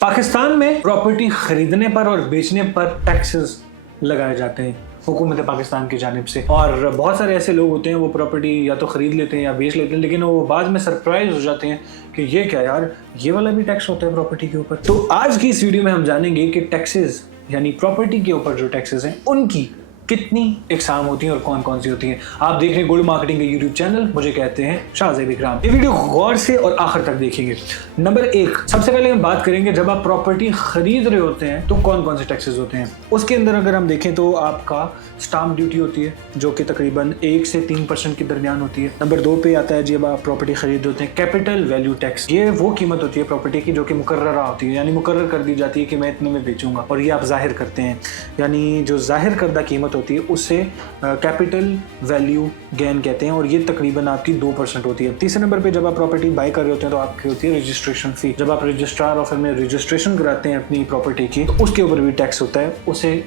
पाकिस्तान में प्रॉपर्टी खरीदने पर और बेचने पर टैक्सेस लगाए जाते हैं हुकूमत पाकिस्तान की जानिब से। और बहुत सारे ऐसे लोग होते हैं वो प्रॉपर्टी या तो ख़रीद लेते हैं या बेच लेते हैं, लेकिन वो बाद में सरप्राइज हो जाते हैं कि ये क्या यार, ये वाला भी टैक्स होता है प्रॉपर्टी के ऊपर। तो आज की इस वीडियो में हम जानेंगे कि टैक्सेस यानी प्रॉपर्टी के ऊपर जो टैक्सेस हैं उनकी कितनी इकसाम होती हैं और कौन कौन सी होती हैं। आप देख रहे हैं गोल्ड मार्केटिंग के यूट्यूब चैनल, मुझे कहते हैं शाहज़ेब इकराम। ये वीडियो गौर से और आखिर तक देखेंगे। नंबर 1, सबसे पहले हम बात करेंगे जब आप प्रॉपर्टी खरीद रहे होते हैं तो कौन कौन से टैक्सेस होते हैं। उसके अंदर अगर हम देखें तो आपका स्टाम्प ड्यूटी होती है जो कि तकरीबन 1 से 3% के दरमियान होती है। नंबर 2 पे आता है जब आप प्रॉपर्टी खरीद होते हैं कैपिटल वैल्यू टैक्स। ये वो कीमत होती है प्रॉपर्टी की जो कि मुकर्ररा होती है, यानी मुकर्रर कर दी जाती है कि मैं इतने में बेचूंगा, और ये आप जाहिर करते हैं, यानी जो जाहिर करदा कीमत होती है उससे कैपिटल वैल्यू गेन कहते हैं, और ये तकरीबन आपकी 2% होती है। तीसरे नंबर पे जब आप प्रॉपर्टी बाय कर रहे होते हैं तो आपकी होती है रजिस्ट्रेशन फी। जब आप रजिस्ट्रार ऑफिस में रजिस्ट्रेशन कराते हैं अपनी प्रॉपर्टी की तो उसके ऊपर भी टैक्स होता है,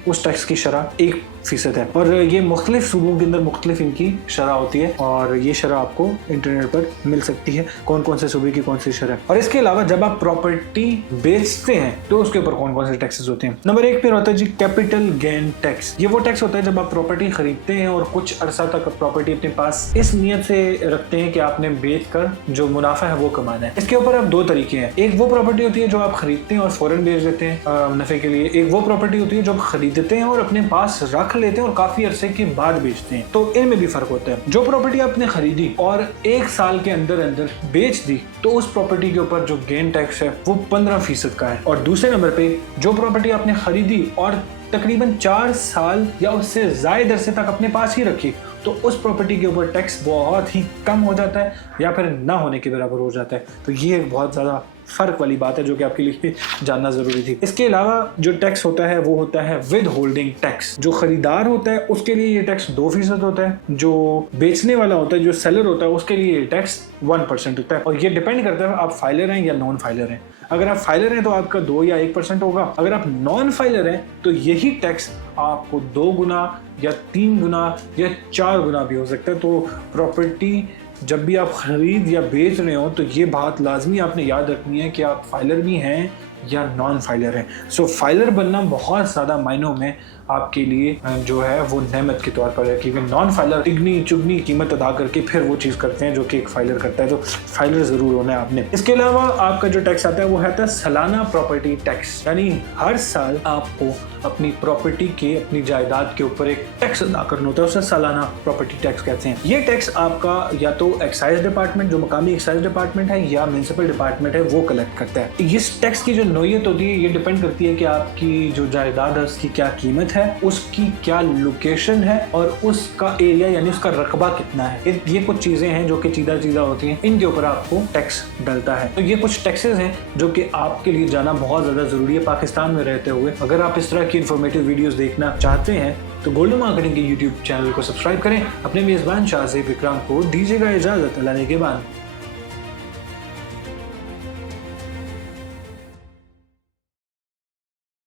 उस टैक्स की शरह 1% है। और ये मुख्तलिफ सूबों के अंदर मुख्तलिफ इनकी शरह होती है, और ये शरह आपको इंटरनेट पर मिल सकती है कौन कौन से सूबे की कौन सी शरह। और इसके अलावा जब आप प्रॉपर्टी बेचते हैं तो उसके ऊपर कौन कौन से टैक्सेस होते हैं। नंबर 1 पे होता है जी कैपिटल गेन टैक्स। ये वो टैक्स होता है जब आप प्रॉपर्टी खरीदते हैं और कुछ अरसा तक प्रॉपर्टी अपने पास इस नियत से रखते हैं कि आपने बेच कर जो मुनाफा है वो कमाना है। इसके ऊपर अब 2 तरीके हैं। एक वो प्रॉपर्टी होती है जो आप खरीदते हैं और फौरन बेच देते हैं नफे के लिए। एक वो प्रॉपर्टी होती है जो आप खरीदते हैं और अपने पास रख लेते हैं और काफी अरसे के बाद बेचते हैं। तो इनमें भी फर्क होता है। जो प्रॉपर्टी आपने खरीदी और 1 साल के अंदर अंदर बेच दी तो उस प्रॉपर्टी के ऊपर जो गेन टैक्स है वो 15% का है। और दूसरे नंबर पे जो प्रॉपर्टी आपने खरीदी और तकरीबन 4 साल या उससे ज़्यादा अरसे तक अपने पास ही रखी तो उस प्रॉपर्टी के ऊपर टैक्स बहुत ही कम हो जाता है या फिर ना होने के बराबर हो जाता है। तो ये एक बहुत ज़्यादा फ़र्क वाली बात है जो कि आपके लिए जानना ज़रूरी थी। इसके अलावा जो टैक्स होता है वो होता है विद होल्डिंग टैक्स। जो ख़रीदार होता है उसके लिए ये टैक्स 2% होता है। जो बेचने वाला होता है, जो सेलर होता है, उसके लिए ये टैक्स 1% होता है। और ये डिपेंड करता है आप फाइलर हैं या नॉन फाइलर हैं। अगर आप फाइलर हैं तो आपका 2 या 1% होगा। अगर आप नॉन फाइलर हैं तो यही टैक्स आपको 2 गुना या 3 गुना या 4 गुना भी हो सकता है। तो प्रॉपर्टी जब भी आप खरीद या बेच रहे हो तो ये बात लाजमी आपने याद रखनी है कि आप फाइलर भी हैं या नॉन फाइलर हैं। सो फाइलर बनना बहुत ज़्यादा मायनों में आपके लिए जो है वो नेमत के तौर पर है, क्योंकि नॉन फाइलर तिगनी चुगनी कीमत अदा करके फिर वो चीज़ करते हैं जो कि एक फाइलर करता है। तो फाइलर ज़रूर होना है आपने। इसके अलावा आपका जो टैक्स आता है वो है सालाना प्रॉपर्टी टैक्स, यानी हर साल आपको अपनी प्रॉपर्टी के, अपनी जायदाद के ऊपर एक टैक्स अदा करना होता है, उसे सालाना प्रॉपर्टी टैक्स कहते हैं। ये टैक्स आपका या तो एक्साइज डिपार्टमेंट, जो मकामी एक्साइज डिपार्टमेंट है, या म्यूनसिपल डिपार्टमेंट है, वो कलेक्ट करता है। इस टैक्स की जो नोयत होती है ये डिपेंड करती है कि आपकी जो जायदाद है उसकी क्या कीमत है, उसकी क्या लोकेशन है और उसका एरिया यानी उसका रकबा कितना है। ये कुछ चीजें हैं जो कि चीज़ा होती हैं, इनके ऊपर आपको टैक्स डलता है। तो ये कुछ टैक्सेस हैं जो कि आपके लिए जाना बहुत ज़्यादा ज़रूरी है पाकिस्तान में रहते हुए। अगर आप इस तरह की इन्फॉर्मेटिव वीडियोस देखना चाहते हैं तो गोल्ड मार्केटिंग के यूट्यूब चैनल को सब्सक्राइब करें। अपने मेज़बान शाहज़ेब इकराम को दीजिएगा इजाज़त। अल्लाह के बाद।